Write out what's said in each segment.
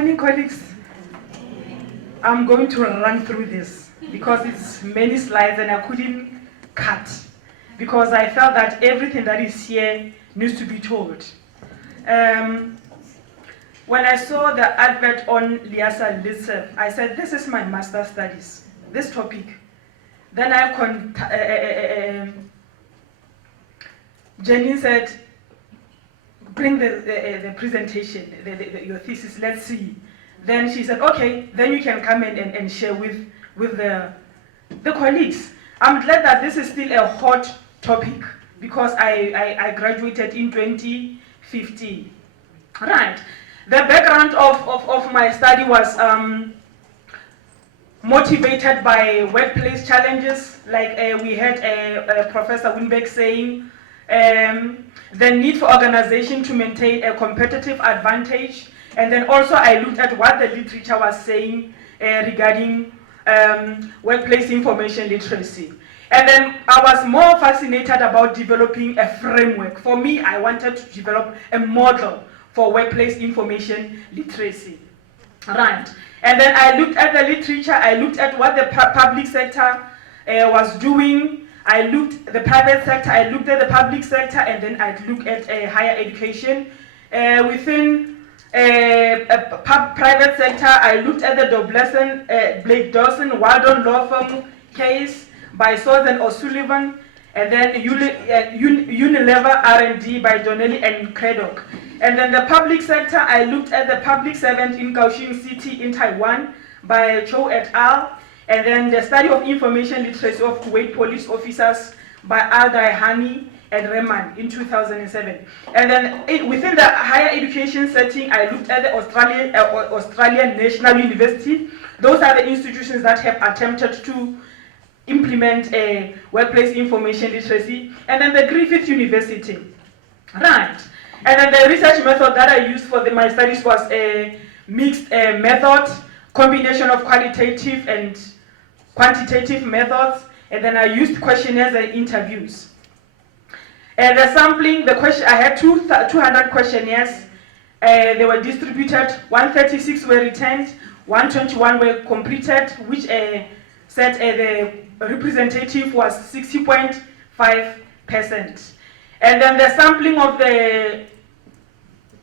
Morning, colleagues. I'm going to run through this because it's many slides and I couldn't cut because I felt that everything that is here needs to be told. When I saw the advert on Liasa Litsev, I said, this is my master's studies, this topic. Then Jenny said, bring the presentation, your thesis, let's see. Then she said, okay, then you can come in and share with the colleagues. I'm glad that this is still a hot topic because I graduated in 2015. Right. The background of my study was motivated by workplace challenges, like we had Professor Winbeck saying, the need for organization to maintain a competitive advantage. And then also I looked at what the literature was saying regarding workplace information literacy. And then I was more fascinated about developing a framework. For me, I wanted to develop a model for workplace information literacy. Right. And then I looked at the literature, I looked at what the public sector was doing. I looked at the private sector, I looked at the public sector, and then I looked at higher education. Within private sector, I looked at the Blake Dawson Waldon law firm case by Swords and O'Sullivan, and then Unilever R&D by Donnelly and Craddock. And then the public sector, I looked at the public servant in Kaohsiung City in Taiwan by Cho et al. And then the study of information literacy of Kuwait police officers by Al-Daihani and Rehman in 2007. And then within the higher education setting, I looked at the Australian National University. Those are the institutions that have attempted to implement a workplace information literacy. And then the Griffith University. Right. And then the research method that I used for my studies was a mixed method, combination of qualitative and quantitative methods, and then I used questionnaires and interviews. And the sampling, I had 200 questionnaires. They were distributed, 136 were returned, 121 were completed, which said the representative was 60.5%. And then the sampling of the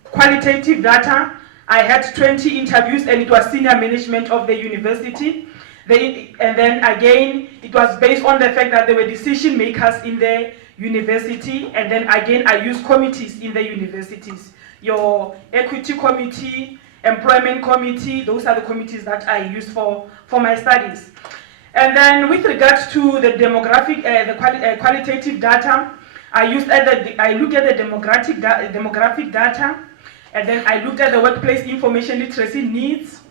qualitative data, I had 20 interviews and it was senior management of the university. And then again, it was based on the fact that there were decision makers in the university. And then again, I used committees in the universities. Your equity committee, employment committee, those are the committees that I used for my studies. And then with regards to the demographic, qualitative data, I looked at the demographic data, and then I looked at the workplace information literacy needs,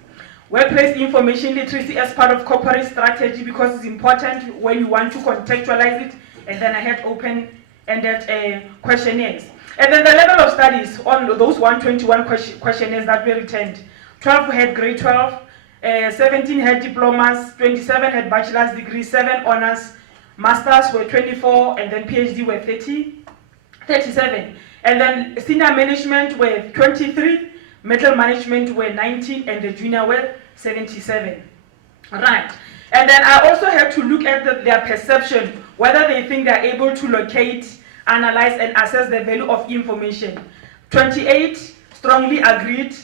workplace information literacy as part of corporate strategy because it's important when you want to contextualize it, and then I had open-ended questionnaires. And then the level of studies on those 121 questionnaires that were returned, 12 had grade 12, 17 had diplomas, 27 had bachelor's degrees, 7 honors, masters were 24, and then PhD were 37. And then senior management were 23, middle management were 19, and the junior were 77. Right. And then I also had to look at their perception, whether they think they're able to locate, analyze, and assess the value of information. 28 strongly agreed,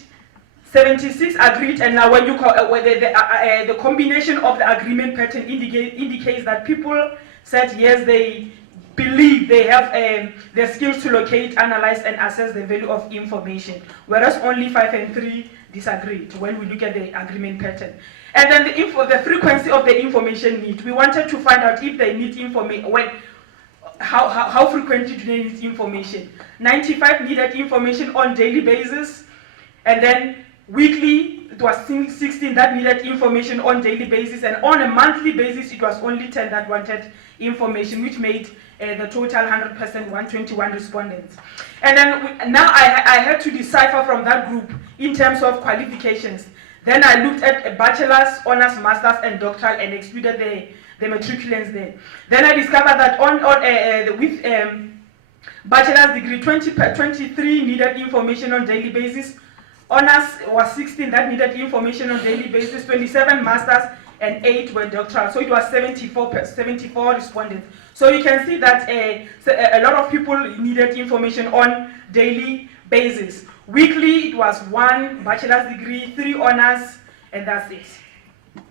76 agreed, and now when you the combination of the agreement pattern indicates that people said yes, they believe they have the skills to locate, analyze, and assess the value of information, whereas only 5 and 3 disagreed when we look at the agreement pattern. And then the frequency of the information need. We wanted to find out if they need information, how frequently do they need information. 95 needed information on daily basis, and then weekly it was 16 that needed information on daily basis, and on a monthly basis it was only 10 that wanted information, which made the total 100%, 121 respondents. And then now I had to decipher from that group in terms of qualifications. Then I looked at bachelor's, honors, masters, and doctoral and excluded the matriculants there. Then I discovered that with bachelor's degree, 23 needed information on daily basis, Honors was 16 that needed information on daily basis, 27 masters, and 8 were doctoral. So it was 74 respondents. So you can see that a lot of people needed information on daily basis. Weekly, it was 1 bachelor's degree, 3 honors, and that's it.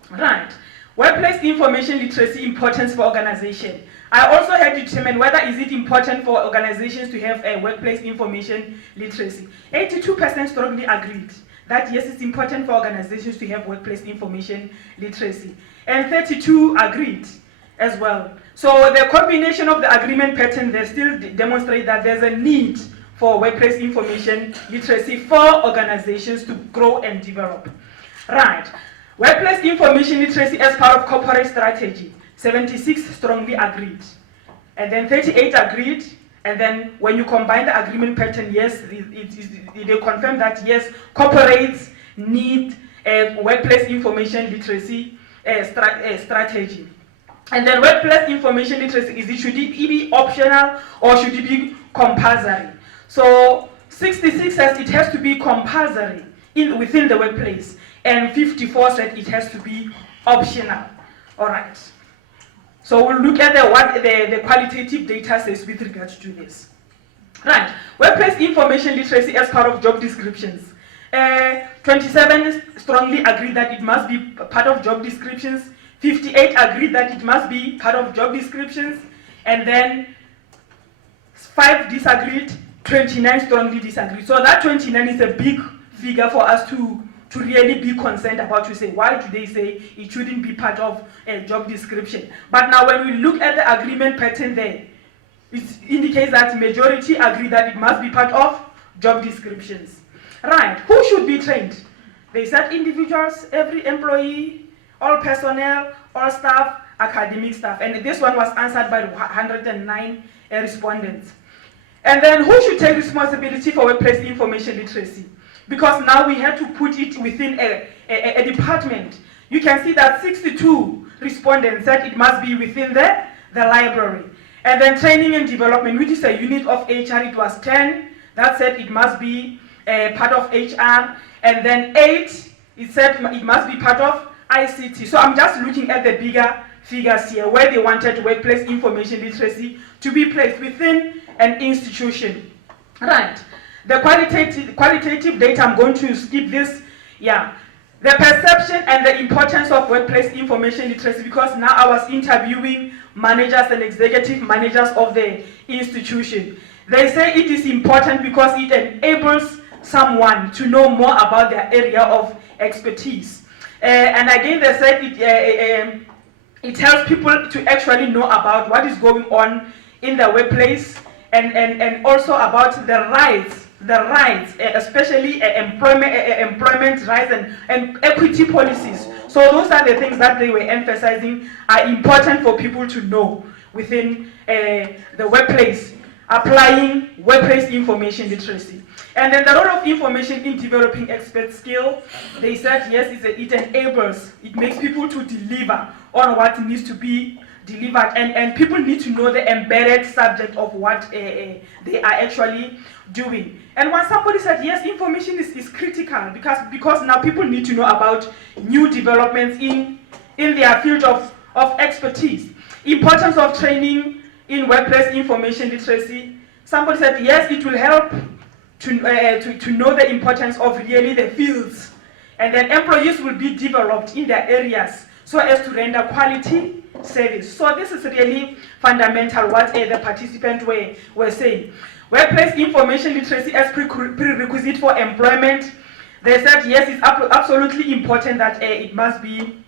Right. Workplace information literacy importance for organization. I also had to determine whether is it important for organizations to have a workplace information literacy. 82% strongly agreed that yes, it's important for organizations to have workplace information literacy. And 32 agreed as well. So the combination of the agreement pattern, they still demonstrate that there's a need for workplace information literacy for organizations to grow and develop. Right. Workplace information literacy as part of corporate strategy. 76 strongly agreed. And then 38 agreed. And then when you combine the agreement pattern, yes, they confirm that yes, corporates need a workplace information literacy strategy. And then workplace information literacy, should it be optional or should it be compulsory? So 66 says it has to be compulsory within the workplace. And 54 said it has to be optional. All right. So we'll look at what the qualitative data says with regards to this. Right. Workplace information literacy as part of job descriptions. 27 strongly agreed that it must be part of job descriptions. 58 agreed that it must be part of job descriptions. And then 5 disagreed, 29 strongly disagreed. So that 29 is a big figure for us to really be concerned about, to say, why do they say it shouldn't be part of a job description? But now when we look at the agreement pattern there, it indicates that majority agree that it must be part of job descriptions. Right, who should be trained? They said individuals, every employee, all personnel, all staff, academic staff. And this one was answered by 109 respondents. And then who should take responsibility for workplace information literacy? Because now we have to put it within a department. You can see that 62 respondents said it must be within the library. And then training and development, which is a unit of HR, it was 10 that said it must be part of HR. And then 8, it said it must be part of ICT. So I'm just looking at the bigger figures here where they wanted workplace information literacy to be placed within an institution. Right. The qualitative data, I'm going to skip this. Yeah. The perception and the importance of workplace information literacy, because now I was interviewing managers and executive managers of the institution. They say it is important because it enables someone to know more about their area of expertise. And again, they said it helps people to actually know about what is going on in the workplace and also about the rights, especially employment rights and equity policies. So those are the things that they were emphasizing are important for people to know within the workplace, applying workplace information literacy. And then the role of information in developing expert skill, they said yes, it enables, it makes people to deliver on what needs to be delivered, and people need to know the embedded subject of what they are actually doing. And when somebody said yes, information is critical because now people need to know about new developments in their field of expertise. Importance of training in workplace information literacy. Somebody said yes, it will help to know the importance of really the fields, and then employees will be developed in their areas so as to render quality service. So this is really fundamental what the participants were saying. Workplace information literacy as prerequisite for employment. They said yes, it's absolutely important that it must be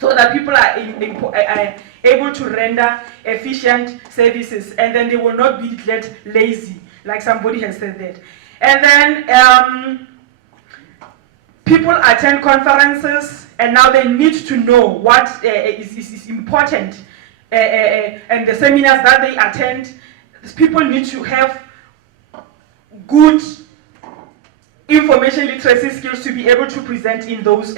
so that people are able to render efficient services, and then they will not be declared lazy, like somebody has said that. And then people attend conferences, and now they need to know what is important, and the seminars that they attend. People need to have good information literacy skills to be able to present in those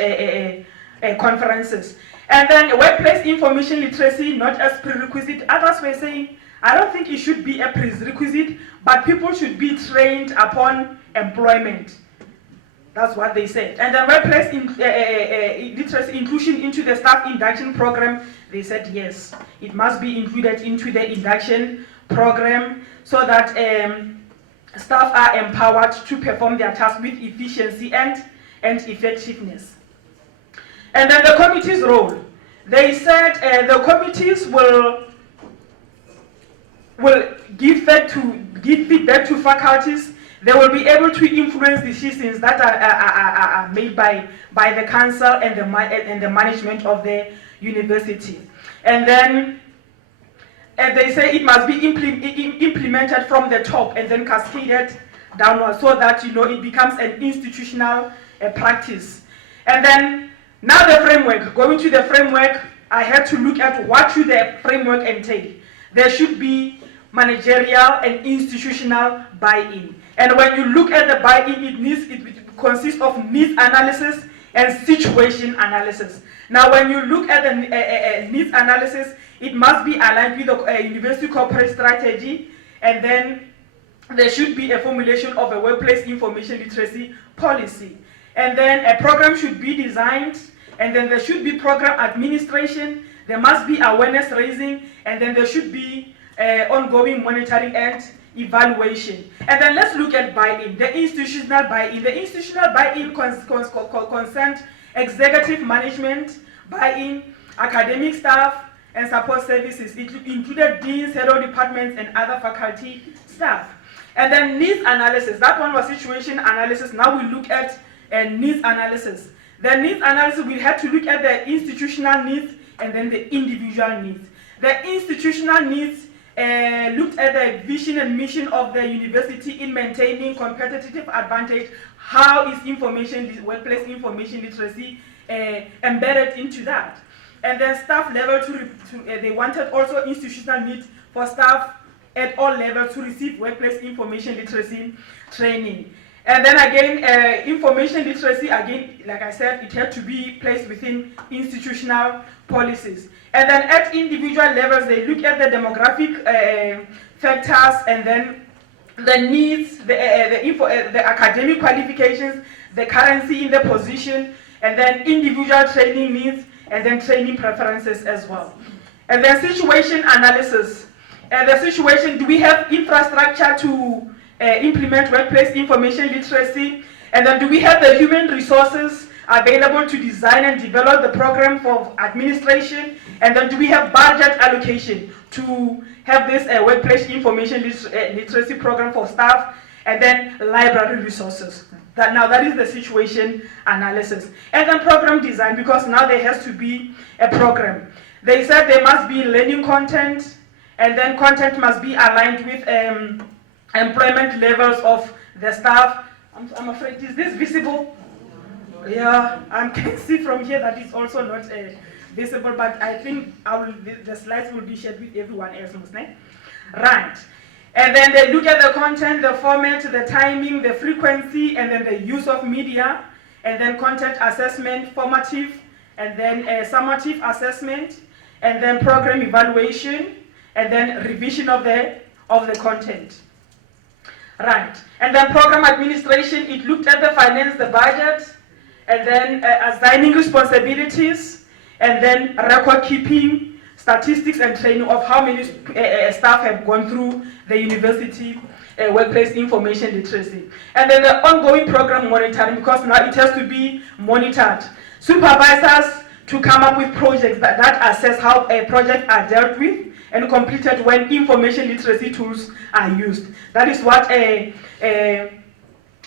conferences. And then workplace information literacy, not as prerequisite. Others were saying, I don't think it should be a prerequisite, but people should be trained upon employment. That's what they said. And then workplace literacy inclusion into the staff induction program, they said yes. It must be included into the induction program so that staff are empowered to perform their tasks with efficiency and effectiveness. And then the committee's role. They said the committees will give feedback to faculties. They will be able to influence decisions that are made by the council and the management of the university. And then they say it must be implemented from the top and then cascaded downwards so that it becomes an institutional practice. And then now the framework. Going to the framework, I had to look at what should the framework entail. There should be managerial and institutional buy-in. And when you look at the buy-in, it consists of needs analysis and situation analysis. Now, when you look at the needs analysis, it must be aligned with the university corporate strategy, and then there should be a formulation of a workplace information literacy policy. And then a program should be designed, and then there should be program administration, there must be awareness raising, and then there should be ongoing monitoring and evaluation. And then let's look at buy-in, the institutional buy-in. The institutional buy-in concerns executive management, buy-in, academic staff, and support services. It included deans, head of departments, and other faculty staff. And then needs analysis. That one was situation analysis. Now we look at needs analysis. The needs analysis, we had to look at the institutional needs and then the individual needs. The institutional needs looked at the vision and mission of the university in maintaining competitive advantage. How is workplace information literacy embedded into that? And then staff level, they wanted also institutional needs for staff at all levels to receive workplace information literacy training. And then again, information literacy, again, like I said, it had to be placed within institutional policies. And then at individual levels, they look at the demographic factors and then the needs, the academic qualifications, the currency in the position, and then individual training needs, and then training preferences as well. And then situation analysis. The situation, do we have infrastructure to implement workplace information literacy? And then do we have the human resources available to design and develop the program for administration? And then do we have budget allocation to have this workplace information literacy program for staff? And then library resources. That is the situation analysis. And then program design, because now there has to be a program. They said there must be learning content, and then content must be aligned with employment levels of the staff. I'm afraid, is this visible? Yeah, I can see from here that it's also not visible, but I think the slides will be shared with everyone else. Right. And then they look at the content, the format, the timing, the frequency, and then the use of media, and then content assessment, formative, and then summative assessment, and then program evaluation, and then revision of the content. Right. And then program administration, it looked at the finance, the budget, and then assigning responsibilities, and then record keeping, statistics and training of how many staff have gone through the university workplace information literacy. And then the ongoing program monitoring, because now it has to be monitored. Supervisors to come up with projects that assess how projects are dealt with and completed when information literacy tools are used. That is what the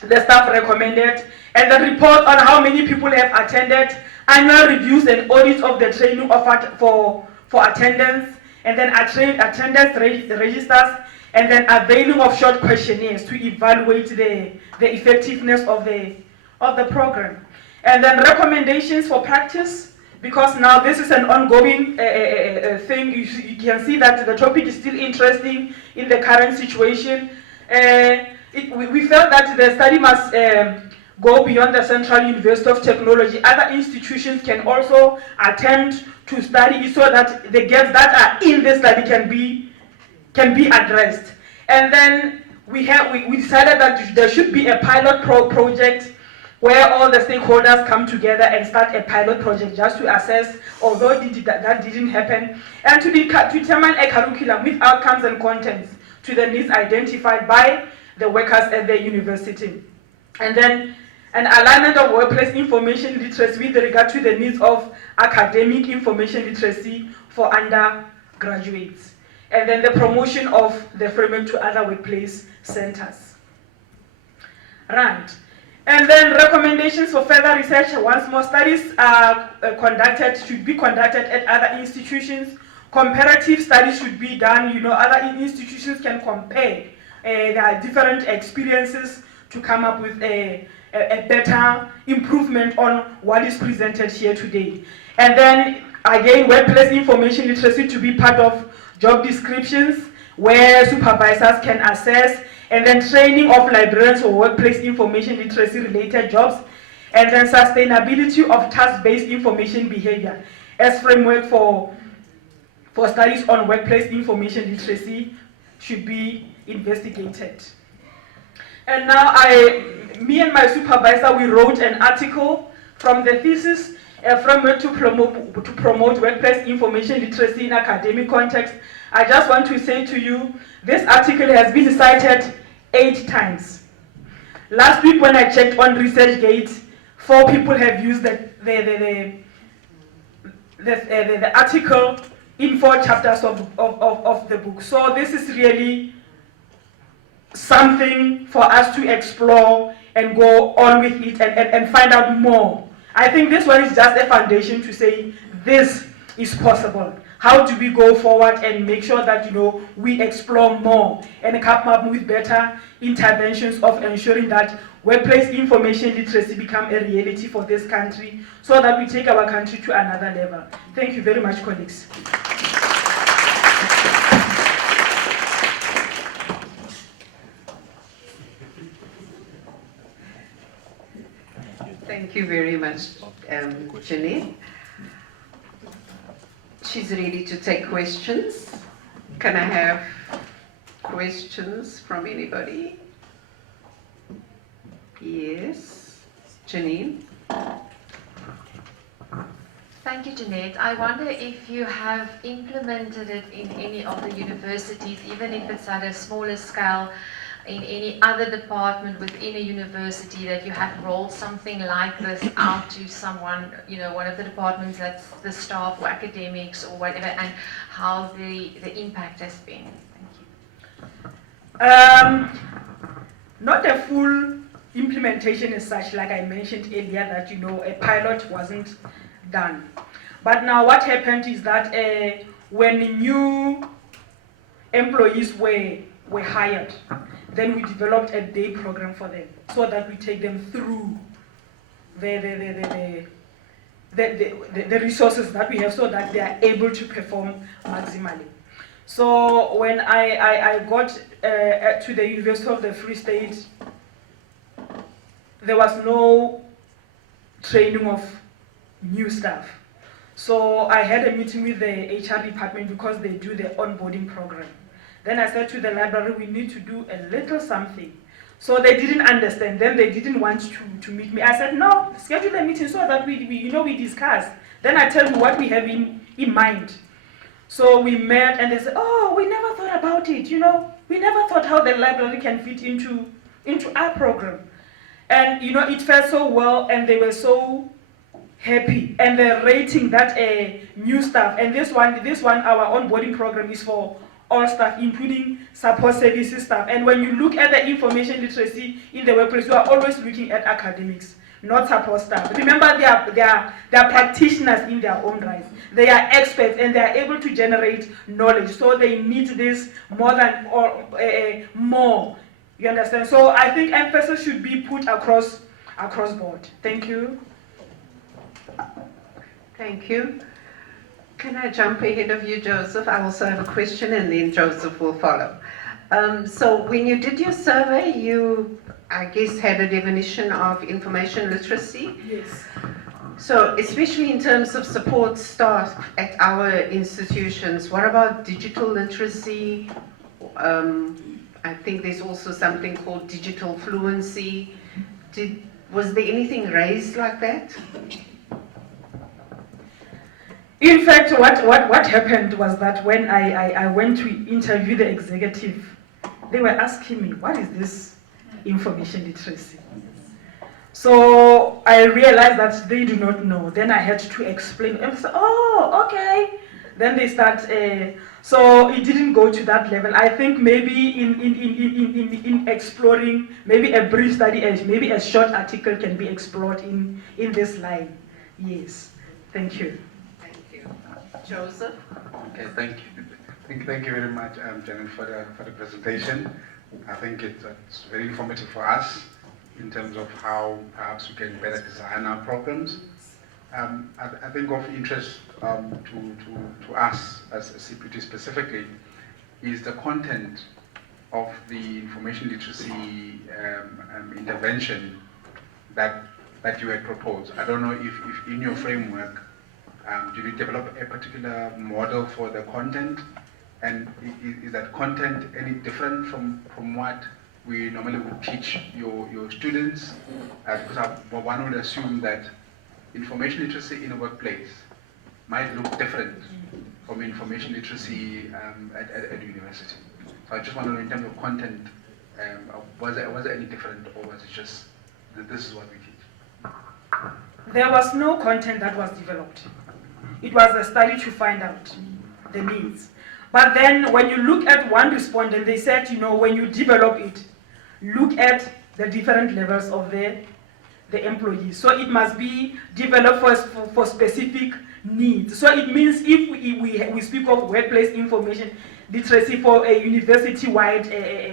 staff recommended. And the report on how many people have attended, annual reviews and audits of the training offered for attendance, and then attendance registers, and then availing of short questionnaires to evaluate the effectiveness of the program. And then recommendations for practice, because now this is an ongoing thing. You can see that the topic is still interesting in the current situation. We felt that the study must go beyond the Central University of Technology. Other institutions can also attempt to study so that the gaps that are in the study can be addressed. And then we decided that there should be a pilot project where all the stakeholders come together and start a pilot project just to assess, although that didn't happen, and to determine a curriculum with outcomes and contents to the needs identified by the workers at the university. And then an alignment of workplace information literacy with regard to the needs of academic information literacy for undergraduates. And then the promotion of the framework to other workplace centers. Right. And then recommendations for further research. Once more, studies are should be conducted at other institutions. Comparative studies should be done. Other institutions can compare their different experiences to come up with a better improvement on what is presented here today. And then, again, workplace information literacy to be part of job descriptions where supervisors can assess, and then training of librarians for workplace information literacy related jobs, and then sustainability of task-based information behavior as framework for studies on workplace information literacy should be investigated. And now me and my supervisor, we wrote an article from the thesis, a framework to promote workplace information literacy in academic context. I just want to say to you, this article has been cited 8 times. Last week when I checked on ResearchGate, 4 people have used the article in 4 chapters of the book. So this is really something for us to explore and go on with it and find out more. I think this one is just a foundation to say this is possible. How do we go forward and make sure that we explore more and come up with better interventions of ensuring that workplace information literacy become a reality for this country so that we take our country to another level. Thank you very much, colleagues. Thank you very much, Jeanette. She's ready to take questions. Can I have questions from anybody? Yes, Janine. Thank you, Jeanette. I wonder if you have implemented it in any of the universities, even if it's at a smaller scale, in any other department within a university, that you have rolled something like this out to someone, one of the departments, that's the staff or academics or whatever, and how the impact has been. Thank you. Not a full implementation as such, like I mentioned earlier, that a pilot wasn't done. But now what happened is that when new employees were hired, then we developed a day program for them so that we take them through the resources that we have so that they are able to perform maximally. So when I got to the University of the Free State, there was no training of new staff. So I had a meeting with the HR department because they do the onboarding program. Then I said to the library, we need to do a little something. So they didn't understand. Then they didn't want to meet me. I said, no, schedule a meeting so that we discuss. Then I tell you what we have in mind. So we met and they said, oh, we never thought about it. We never thought how the library can fit into our program. And it felt so well, and they were so happy. And the rating that new staff, and this one, our onboarding program is for all staff, including support services staff. And when you look at the information literacy in the workplace, you are always looking at academics, not support staff. Remember, they are practitioners in their own rights. They are experts and they are able to generate knowledge. So they need this more. You understand? So I think emphasis should be put across board. Thank you. Thank you. Can I jump ahead of you, Joseph? I also have a question and then Joseph will follow. So when you did your survey, you, I guess, had a definition of information literacy. Yes. So especially in terms of support staff at our institutions, what about digital literacy? I think there's also something called digital fluency. Was there anything raised like that? In fact, what happened was that when I went to interview the executive, they were asking me, what is this information literacy? So I realized that they do not know. Then I had to explain and say, oh, okay. Then they start, so it didn't go to that level. I think maybe in exploring, maybe a brief study, maybe a short article can be explored in this line. Yes, thank you. Thank you. Joseph? Okay, thank you. Thank you very much, Jeannet, for the presentation. I think it's very informative for us in terms of how perhaps we can better design our programs. I think of interest to us as a CPT specifically is the content of the information literacy intervention that you had proposed. I don't know if in your framework, did you develop a particular model for the content? And is that content any different from what we normally would teach your students? Because one would assume that information literacy in a workplace might look different from information literacy at university. So I just want to know in terms of content, was it any different, or was it just that this is what we teach? There was no content that was developed. It was a study to find out the needs. But then when you look at one respondent, they said, when you develop it, look at the different levels of the employees. So it must be developed for specific needs. So it means if we speak of workplace information literacy for a university-wide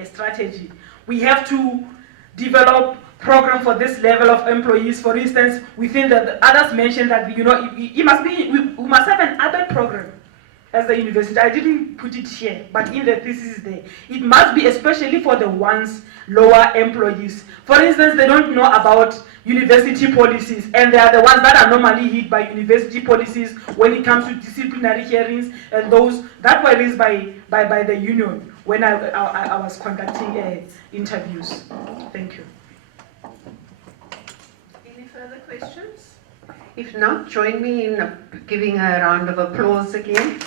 strategy, we have to develop program for this level of employees. For instance, within the others mentioned that we must have an other program as the university. I didn't put it here, but in the thesis there. It must be especially for the ones lower employees. For instance, they don't know about university policies, and they are the ones that are normally hit by university policies when it comes to disciplinary hearings and those that were raised by the union when I was conducting interviews. Thank you. Any further questions? If not, join me in giving a round of applause again.